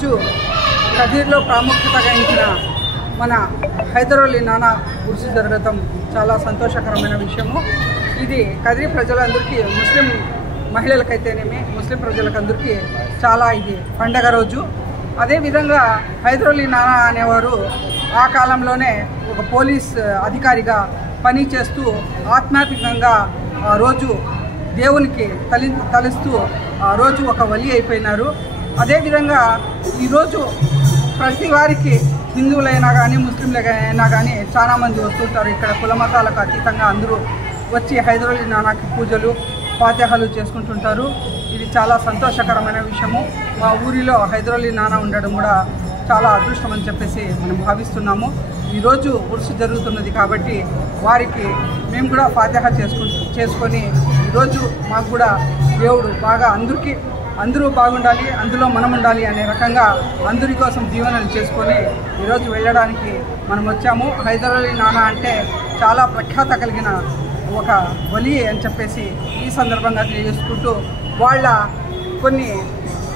ఈరోజు కదిర్లో ప్రాముఖ్యత గణించిన మన హైదర్ అలీ నానా ఉర్సు జరగడం చాలా సంతోషకరమైన విషయము. ఇది కదిర్ ప్రజలందరికీ, ముస్లిం మహిళలకైతేనేమి ముస్లిం ప్రజలకందరికీ చాలా ఇది పండగ రోజు. అదేవిధంగా హైదర్ అలీ నానా అనేవారు ఆ కాలంలోనే ఒక పోలీస్ అధికారిగా పనిచేస్తూ ఆధ్యాత్మికంగా ఆ రోజు దేవునికి తలిస్తూ ఆ రోజు ఒక వలి అయిపోయినారు. అదేవిధంగా ఈరోజు ప్రతి వారికి హిందువులైనా కానీ ముస్లింలైనా కానీ చాలామంది వస్తుంటారు. ఇక్కడ కుల మతాలకు అతీతంగా అందరూ వచ్చి హైదర్ అలీ నానాకి పూజలు ఫాతిహాలు చేసుకుంటుంటారు. ఇది చాలా సంతోషకరమైన విషయము. మా ఊరిలో హైదర్ అలీ నానా ఉండడం కూడా చాలా అదృష్టం అని చెప్పేసి మనం భావిస్తున్నాము. ఈరోజు ఉర్సు జరుగుతున్నది కాబట్టి వారికి మేము కూడా ఫాతిహా చేసుకొని ఈరోజు మాకు కూడా దేవుడు బాగా అందరూ బాగుండాలి, అందులో మనం ఉండాలి అనే రకంగా అందరి కోసం దీవెనలు చేసుకొని ఈరోజు వెళ్ళడానికి మనం వచ్చాము. హైదర్ అలీ నానా అంటే చాలా ప్రఖ్యాత కలిగిన ఒక వలి అని చెప్పేసి ఈ సందర్భంగా తెలియజేసుకుంటూ, వాళ్ళ కొన్ని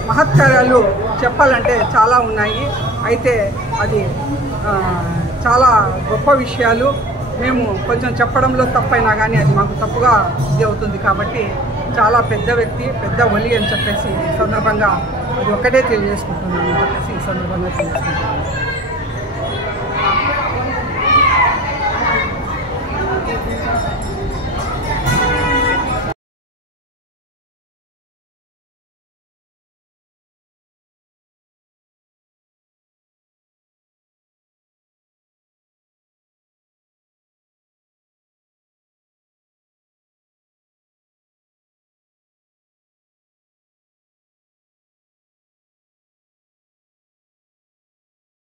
మహత్కార్యాలు చెప్పాలంటే చాలా ఉన్నాయి. అయితే అది చాలా గొప్ప విషయాలు. మేము కొంచెం చెప్పడంలో తప్పైనా కానీ అది మాకు తప్పుగా ఇది అవుతుంది. కాబట్టి చాలా పెద్ద వ్యక్తి, పెద్ద వలి అని చెప్పేసి ఈ సందర్భంగా అది ఒక్కటే తెలియజేసుకుంటున్నాను అని చెప్పేసి ఈ సందర్భంగా తెలియజేసుకుంటున్నాను.